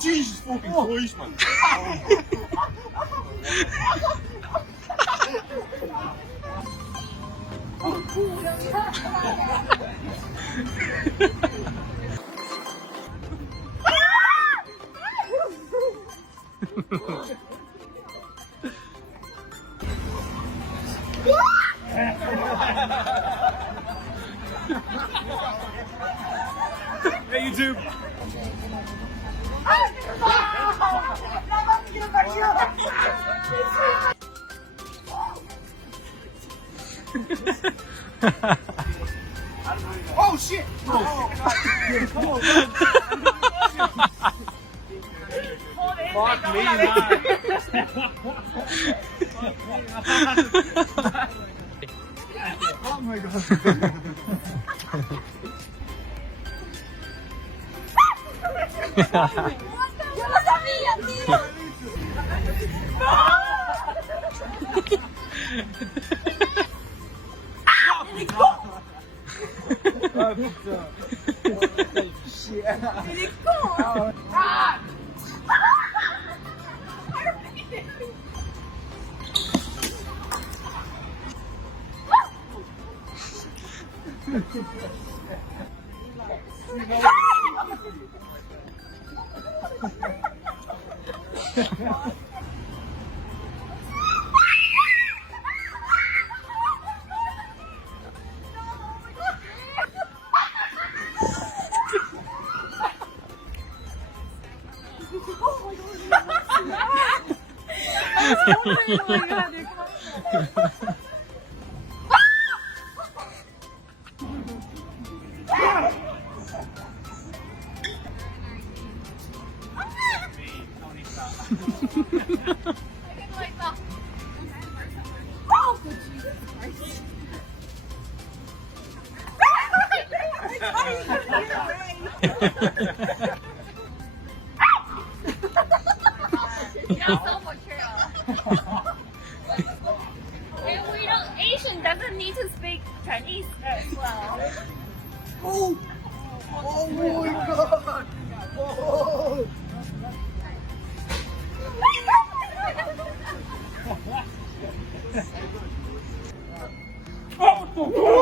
Jesus fucking Christ, man. Hey, YouTube. Oh shit! Fuck me, man. Oh my god. Yo lo sabía, tío. And we don't Asian doesn't need to speak Chinese as well. Oh! Oh my god! Oh! Oh!